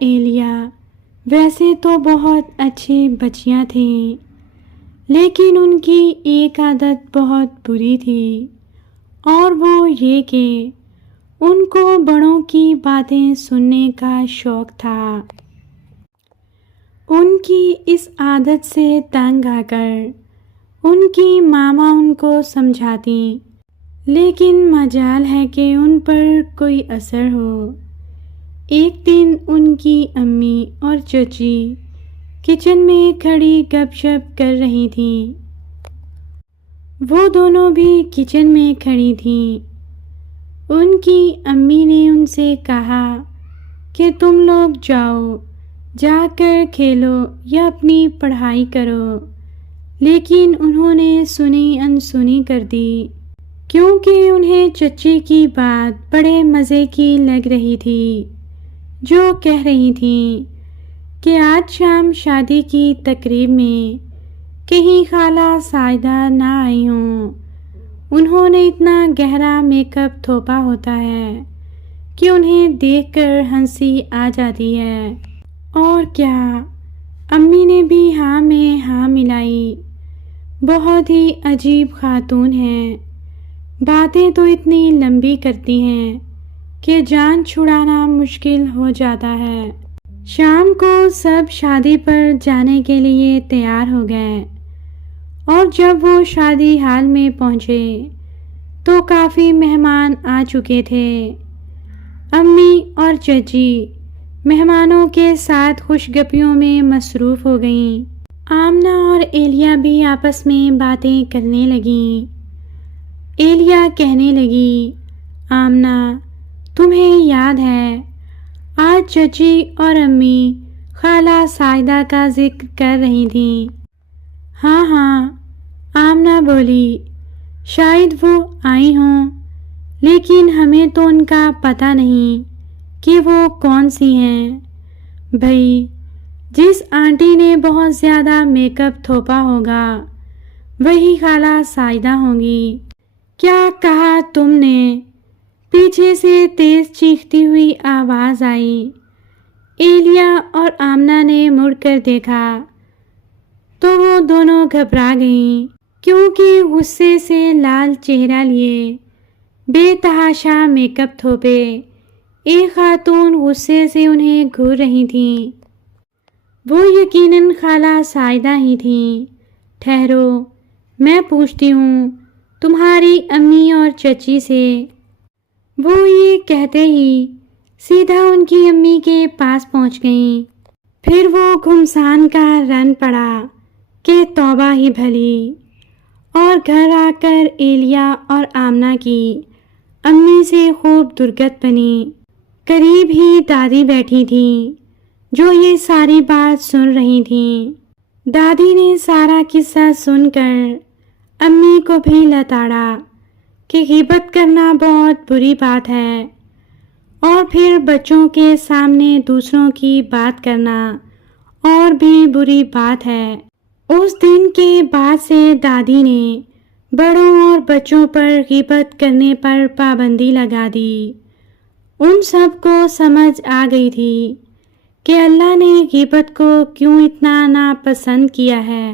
ایلیا ویسے تو بہت اچھی بچیاں تھیں، لیکن ان کی ایک عادت بہت بری تھی، اور وہ یہ کہ ان کو بڑوں کی باتیں سننے کا شوق تھا۔ ان کی اس عادت سے تنگ آ کر ان کی ماما ان کو سمجھاتی، لیکن مجال ہے کہ ان پر کوئی اثر ہو۔ ایک دن ان کی امی اور چچی کچن میں کھڑی گپ شپ کر رہی تھیں۔ وہ دونوں بھی کچن میں کھڑی تھیں۔ ان کی امی نے ان سے کہا کہ تم لوگ جاؤ، جا کر کھیلو یا اپنی پڑھائی کرو، لیکن انہوں نے سنی انسنی کر دی، کیونکہ انہیں چچی کی بات بڑے مزے کی لگ رہی تھی، جو کہہ رہی تھیں کہ آج شام شادی کی تقریب میں کہیں خالہ سعیدہ نہ آئی ہوں۔ انہوں نے اتنا گہرا میک اپ تھوپا ہوتا ہے کہ انہیں دیکھ کر ہنسی آ جاتی ہے۔ اور کیا، امی نے بھی ہاں میں ہاں ملائی۔ بہت ہی عجیب خاتون ہیں، باتیں تو اتنی لمبی کرتی ہیں کہ جان چھڑانا مشکل ہو جاتا ہے۔ شام کو سب شادی پر جانے کے لیے تیار ہو گئے، اور جب وہ شادی ہال میں پہنچے تو کافی مہمان آ چکے تھے۔ امی اور چچی مہمانوں کے ساتھ خوش گپیوں میں مصروف ہو گئیں۔ آمنہ اور ایلیا بھی آپس میں باتیں کرنے لگیں۔ ایلیا کہنے لگی، آمنہ، تمہیں یاد ہے آج چچی اور امی خالہ سعیدہ کا ذکر کر رہی تھیں؟ ہاں ہاں، آمنہ بولی، شاید وہ آئی ہوں، لیکن ہمیں تو ان کا پتہ نہیں کہ وہ کون سی ہیں۔ بھئی، جس آنٹی نے بہت زیادہ میک اپ تھوپا ہوگا وہی خالہ سعیدہ ہوں گی۔ کیا کہا تم نے؟ پیچھے سے تیز چیختی ہوئی آواز آئی۔ ایلیا اور آمنہ نے مڑ کر دیکھا تو وہ دونوں گھبرا گئیں، کیونکہ غصے سے لال چہرہ لیے، بے تحاشا میک اپ تھوپے ایک خاتون غصے سے انہیں گھور رہی تھیں۔ وہ یقیناً خالہ سعیدہ ہی تھیں۔ ٹھہرو، میں پوچھتی ہوں تمہاری امی اور چچی سے۔ وہ یہ کہتے ہی سیدھا ان کی امی کے پاس پہنچ گئیں۔ پھر وہ گھمسان کا رن پڑا کہ توبہ ہی بھلی، اور گھر آ کر ایلیا اور آمنہ کی امی سے خوب درگت بنی۔ قریب ہی دادی بیٹھی تھیں، جو یہ ساری بات سن رہی تھیں۔ دادی نے سارا قصہ سن کر امی کو بھی لتاڑا کہ غیبت کرنا بہت بری بات ہے، اور پھر بچوں کے سامنے دوسروں کی بات کرنا اور بھی بری بات ہے۔ اس دن کے بعد سے دادی نے بڑوں اور بچوں پر غیبت کرنے پر پابندی لگا دی۔ ان سب کو سمجھ آ گئی تھی کہ اللہ نے غیبت کو کیوں اتنا ناپسند کیا ہے۔